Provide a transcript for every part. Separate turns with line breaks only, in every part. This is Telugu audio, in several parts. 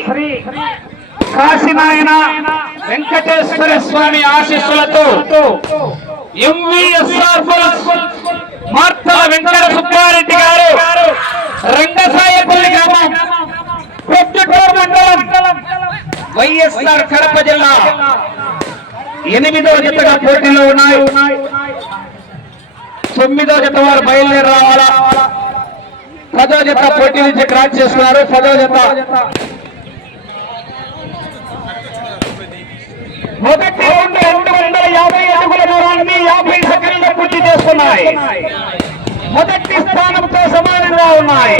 శ్రీ కాశీనాయన వెంకటేశ్వర స్వామి ఆశీస్సులతో ఎంవిఎస్ఆర్ మార్తల వెంకట సుబ్బారెడ్డి గారు రంగసాయపల్లి గ్రామం కొట్టుటూరు మండలం వైఎస్ఆర్ కడప జిల్లా ఎనిమిదో జతగా పోటీలో ఉన్నాయి. తొమ్మిదో జత వారు బయలుదేరి రావాలా? పదో జత పోటీ నుంచి క్రాస్ చేస్తున్నారు. పదో జత మొదటి రౌండ్ రెండు వందల యాభై అడుగుల దూరాన్ని యాభై సెకండ్లు పూర్తి చేస్తున్నాయి. మొదటి స్థానంతో సమానంగా ఉన్నాయి.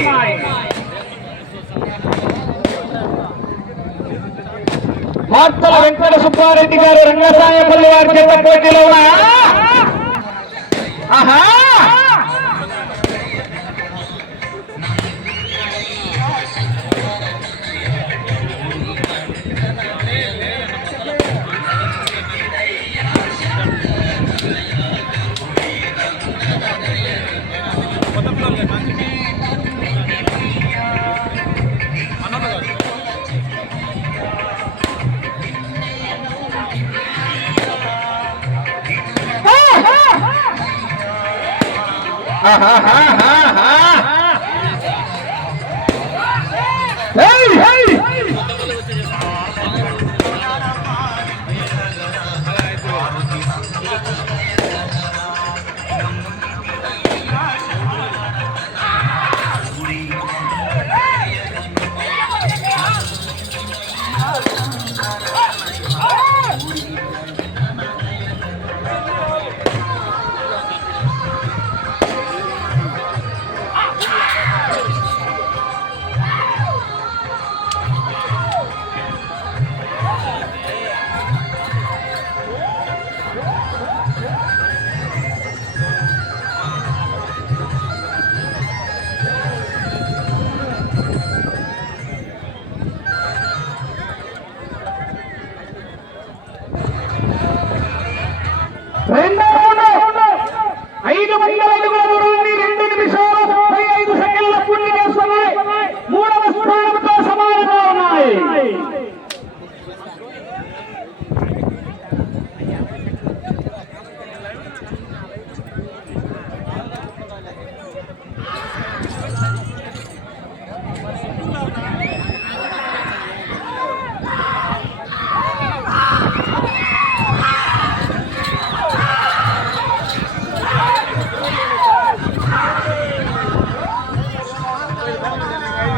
వార్తల వెంకట సుబ్బారెడ్డి గారు రంగసాయపల్లి వారి చేత పోటీలో ఉన్నాయా? ఆహా! ha ha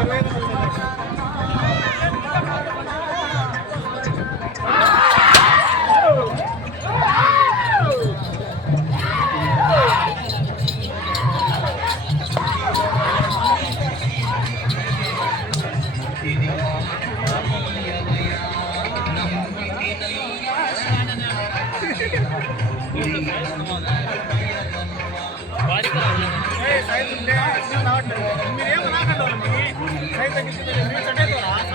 我可以可以可以可以可以可了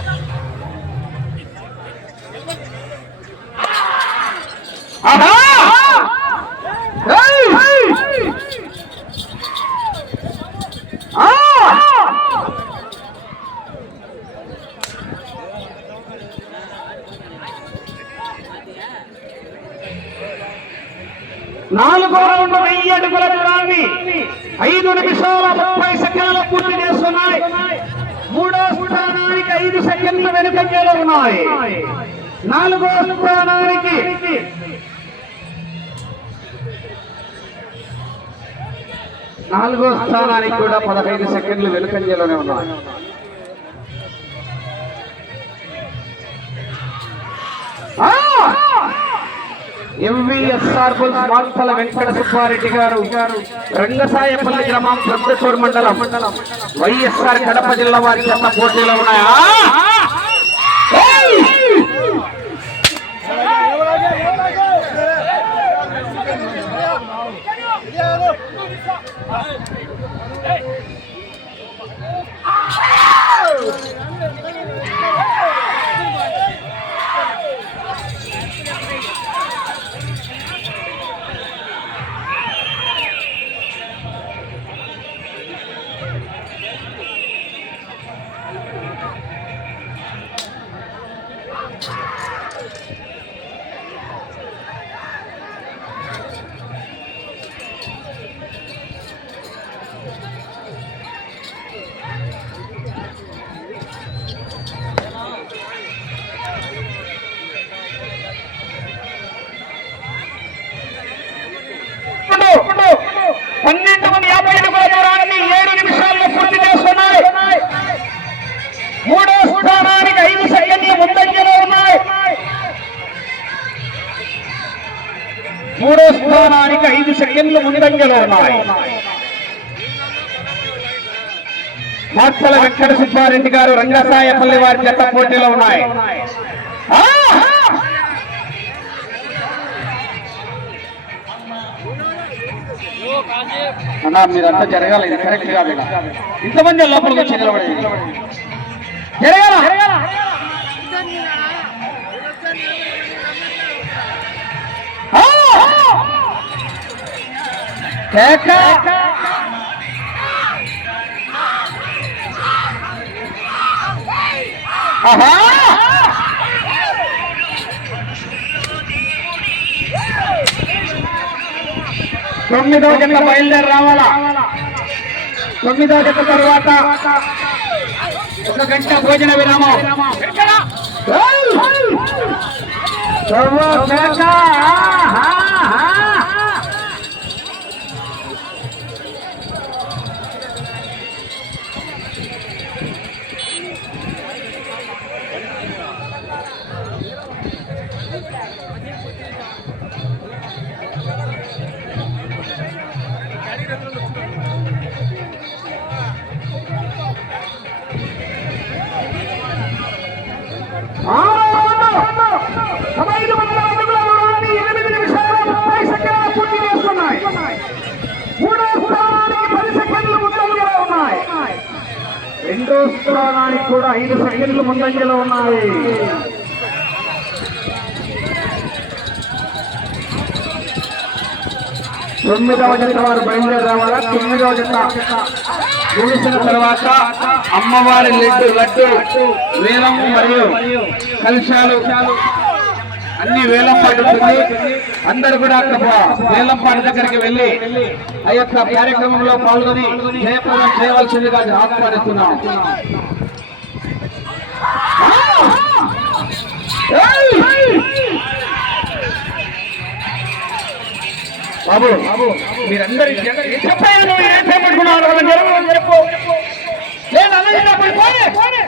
స్థానానికి నాలుగో స్థానానికి కూడా పదహైదు సెకండ్లు వెనుకంజలోనే ఉన్నాయి ఎంవిఎస్ఆర్ బుల్స్ మాల్పల వెంకట సుబ్బారెడ్డి గారు రంగసాయపల్లి గ్రామం ప్రొద్దుటూరు మండలం. వైఎస్ఆర్ కడప జిల్లా వారి చెత్త పోటీలో ఉన్నాయా? పన్నెండు మూడో స్థానానికి ఐదు సెకండ్లు ముందంజలో ఉన్నాయి. మాత్సల వెంకట సుబ్బారెడ్డి గారు రంగసాయపల్లి వారి జత పోటీలో ఉన్నాయి. అన్నా మీరంతా జరగాలి ఇది కరెక్ట్ కాదు. ఇంతమంది లోపలికి వచ్చి నిలబడి జరగాల? ఆహా తొమ్మిదో జత బయలుదేరి రావాలా తొమ్మిదో జత తర్వాత ఒక గంట భోజన విరామం ఏయ్! కూడా ఐదు సెకండ్లు ముందంజలో ఉన్నాయి. తొమ్మిదవ జత వారు బయలుదేరి తొమ్మిదవ జత ముగిసిన తర్వాత అమ్మవారి లడ్డు లడ్డు వేలం మరియు కలుషాలు అన్ని వేలం పాడుతుంది అందరు కూడా అక్కడ వేలంపాటి దగ్గరికి వెళ్ళి ఆ యొక్క కార్యక్రమంలో పాల్గొని జయప్రదం చేయవలసిందిగా ఆహ్వానిస్తున్నాం. బాబు మీరందరూ చెప్పాను ఏం చేపట్టుకున్నారు వాళ్ళని జరగమని చెప్పు లేదు అన్నది నా పోయి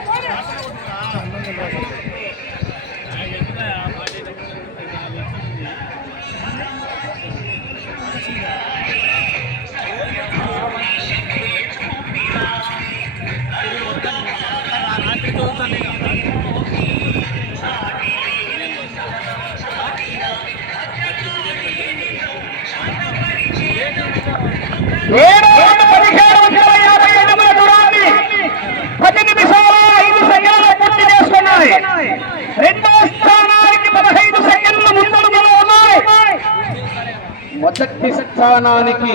స్థానానికి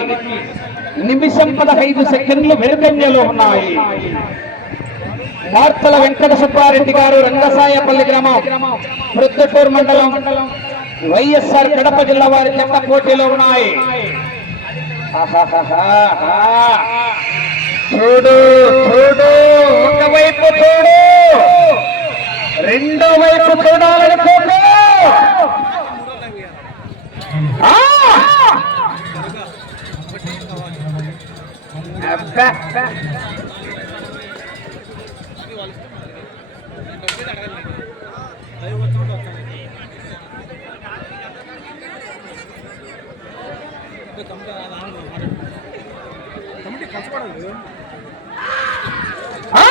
నిమిషం పదహైదు సెకండ్లు వెనుకంజలో ఉన్నాయి మార్తల వెంకట సుబ్బారెడ్డి గారు రంగసాయపల్లి గ్రామం ప్రొద్దుటూరు మండలం వైఎస్ఆర్ కడప జిల్లా వారి చెత్త పోటీలో ఉన్నాయి ఆహాహాహా. చూడు చూడు ఒకవైపు చూడు రెండో వైపు చూడాలనుకో చూడు ఆ! అబ్బా. ఆ!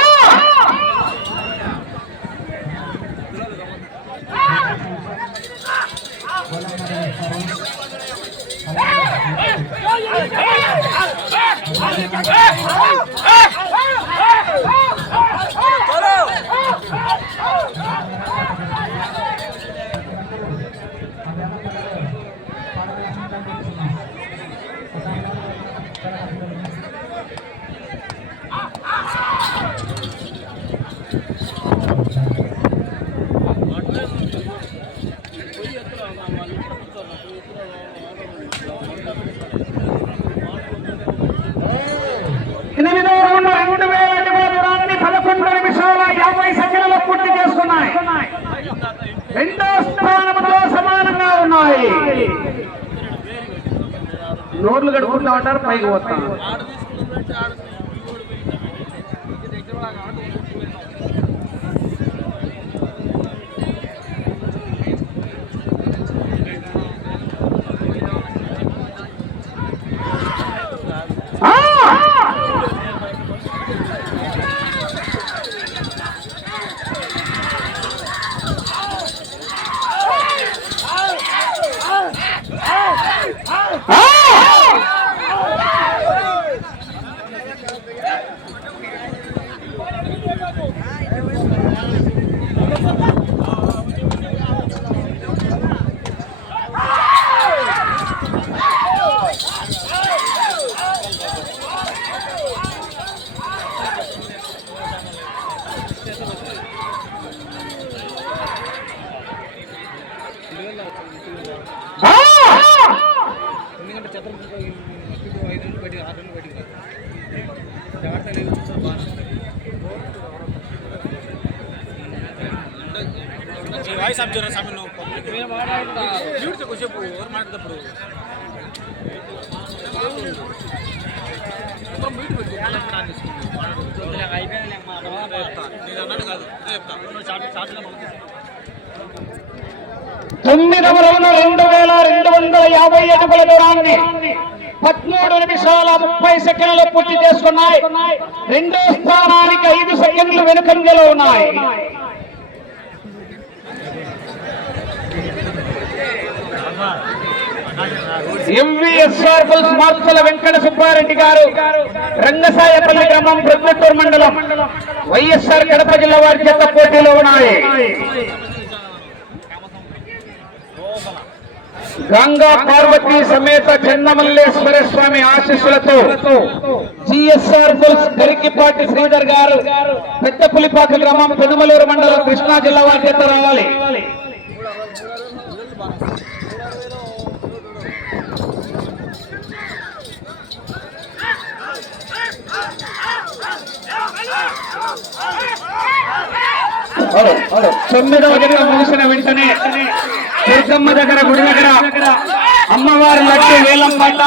ఎనిమిదో రౌండ్ రెండు వేల అడుగుల దూరాన్ని పదకొండు నిమిషాల యాభై సెకండ్లు పూర్తి చేసుకున్నాయి రెండో స్థానంలో సమానంగా ఉన్నాయి. నోర్లు గడుపుకుంటా ఉంటారు పైకి పోతాను ఆ!
ఎందుకంటే చెత్త ఐదు నుండి బయటికి ఆరు నుండి బయటికి రాదు జాగ్రత్త లేదు వాయిస్ ఆఫ్ చేయరా సమయం నువ్వు పబ్లిక్ నేను మాట్లాడుతా మ్యూట్ చెప్పు ఎవరు మాట్లాడేటప్పుడు మొత్తం మ్యూట్ పెట్టు అయిపోయింది నేను అన్నట్టు కాదు ఇదే చెప్తా షార్ట్ షార్ట్లో
తొమ్మిదవ రౌండ్ రెండు వేల రెండు వందల యాభై అడుగుల దూరాన్ని పదమూడు నిమిషాల ముప్పై సెకండ్లు పూర్తి చేసుకున్నాయి. రెండో స్థానానికి ఐదు సెకండ్లు వెనుకంజలో ఉన్నాయి. ఎంవిఎస్ఆర్ పుల్స్ మార్పుల వెంకట సుబ్బారెడ్డి గారు రంగసాయపల్లి గ్రామం ప్రొద్దుటూరు మండలం. వైఎస్ఆర్ కడప జిల్లా వారి చేత పోటీలో ఉన్నాయి. గంగా పార్వతి సమేత చెన్నమల్లేశ్వర స్వామి ఆశీస్సులతో జిఎస్ఆర్ గరికిపాటి శ్రీధర్ గారు పెద్ద పులిపాక గ్రామం పెనుమలూరు మండలం కృష్ణా జిల్లా వారి రావాలి. తొమ్మిదవ జగన్ ముగిసిన వెంటనే దుర్గమ్మ దగ్గర గుడి దగ్గర. అమ్మవారి లడ్డు వేలం పాట.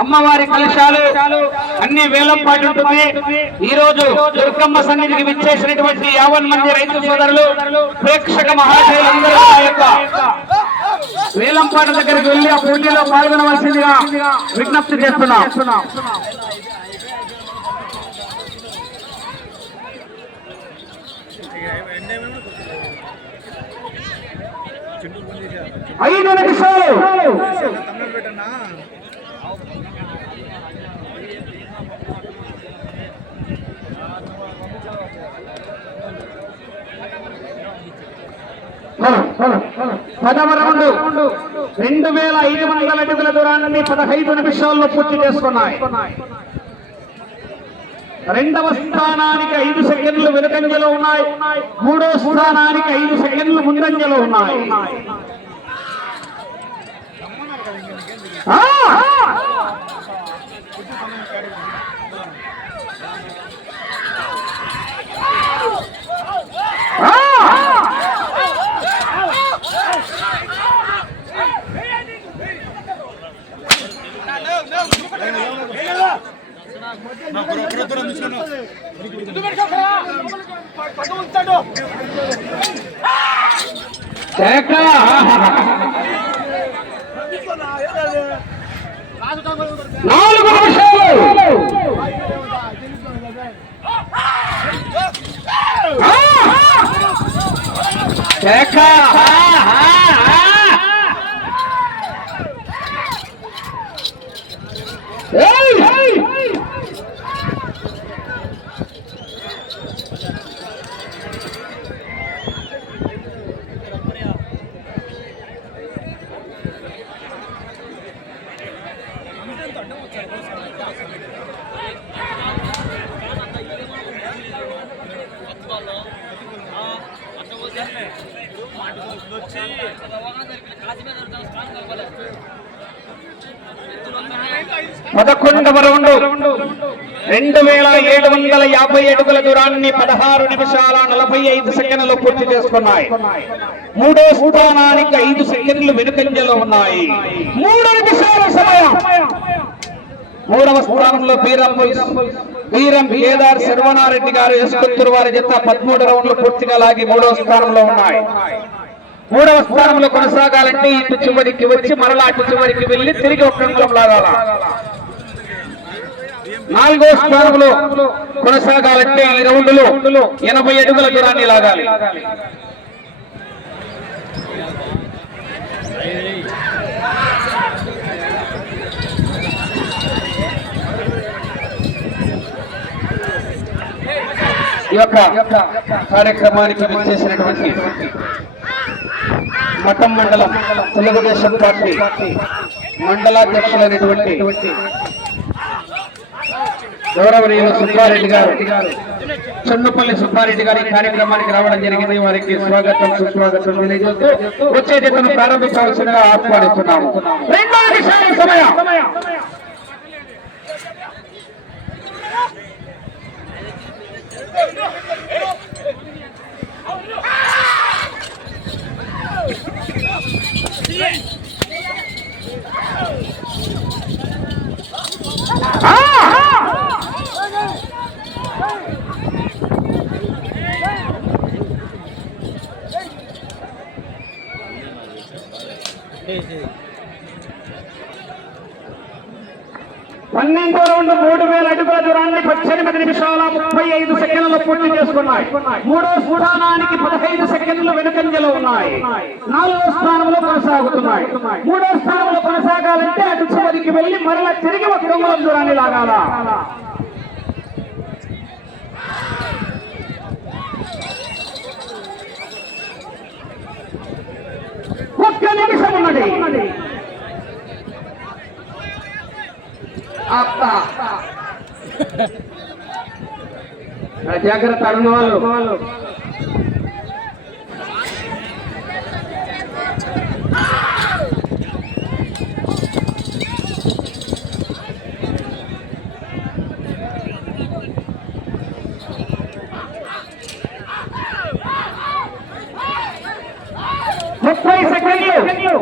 అమ్మవారి కలశాలు. అన్ని వేలం పాట ఉంటుంది. ఈ రోజు దుర్గమ్మ సన్నిధికి విచ్చేసినటువంటి యావన్ మంది రైతు సోదరులు ప్రేక్షక మహాశయులందరూ ఆ యొక్క వేలం పాట దగ్గరికి వెళ్ళి ఆ పోటీలో పాల్గొనవలసిందిగా విజ్ఞప్తి చేస్తున్నాం. ఐదు నిమిషాలు. పదవ రౌండ్. రెండు వేల ఐదు వందల అడుగుల దూరాన్ని పదహైదు నిమిషాల్లో పూర్తి చేసుకున్నాయి. రెండవ స్థానానికి ఐదు సెకండ్లు వెనుకంజలో ఉన్నాయి. మూడో స్థానానికి ఐదు సెకండ్లు ముందంజలో ఉన్నాయి. ఆ! ఆ! కేక! నాలుగు నిమిషాలు ఆ! కేక! ఆ! ఆ! ఆ! ఏయ్! ఏయ్! పదకొండవ రౌండ్. రెండు వేల ఏడు వందల యాభై అడుగుల దూరాన్ని పదహారు నిమిషాల నలభై ఐదు సెకండ్లు పూర్తి చేసుకున్నాయి. మూడో స్థానానికి ఐదు సెకండ్లు వెనుకంజలో ఉన్నాయి. మూడు నిమిషాల సమయం. మూడవ స్థానంలో బీరం బీరం కేదార్ శర్వనారెడ్డి గారు ఎస్కొత్తూరు వారి జత పదమూడు రౌండ్లు పూర్తిగా లాగి మూడవ స్థానంలో ఉన్నాయి. మూడవ స్థానంలో కొనసాగాలంటే ఇటు చివరికి వచ్చి మరలా అటు చివరికి వెళ్ళి తిరిగి ఒక లాగాల? నాలుగో స్థానంలో కొనసాగాలంటే ఈ రౌండ్లో ఎనభై అడుగుల దూరాన్ని లాగాలి. ఈ యొక్క కార్యక్రమానికి విచ్చేసినటువంటి మఠం మండలం తెలుగుదేశం పార్టీ మండలాధ్యక్షులైనటువంటి గౌరవనీయులు సుబ్బారెడ్డి గారు. చెన్నుపల్లి సుబ్బారెడ్డి గారి ఈ కార్యక్రమానికి రావడం జరిగింది. వారికి స్వాగతం సుస్వాగతం తెలియజేస్తూ వచ్చే జతను ప్రారంభించవలసిందిగా ఆహ్వానిస్తున్నాము. రెండో నిమిషాల సమయం పన్నెండు రౌండ్ మూడు వేల అడుగుల దూరాన్ని పద్దెనిమిది నిమిషాల ముప్పై ఐదు సెకండ్లు పూర్తి చేసుకున్నాయి. మూడో స్థానానికి పదహైదు సెకండ్లు వెనుకంజలో ఉన్నాయి. నాలుగో స్థానంలో కొనసాగుతున్నాయి. మూడో స్థానంలో కొనసాగాలంటే అటు చివరికి వెళ్ళి మరల తిరిగి ఒక అంగుళం దూరాన్ని లాగాల? ఒక్క నిమిషం ఉన్నది. అబ్బా. జాగ్రత్త అడుగు ముప్పై సెకండ్లు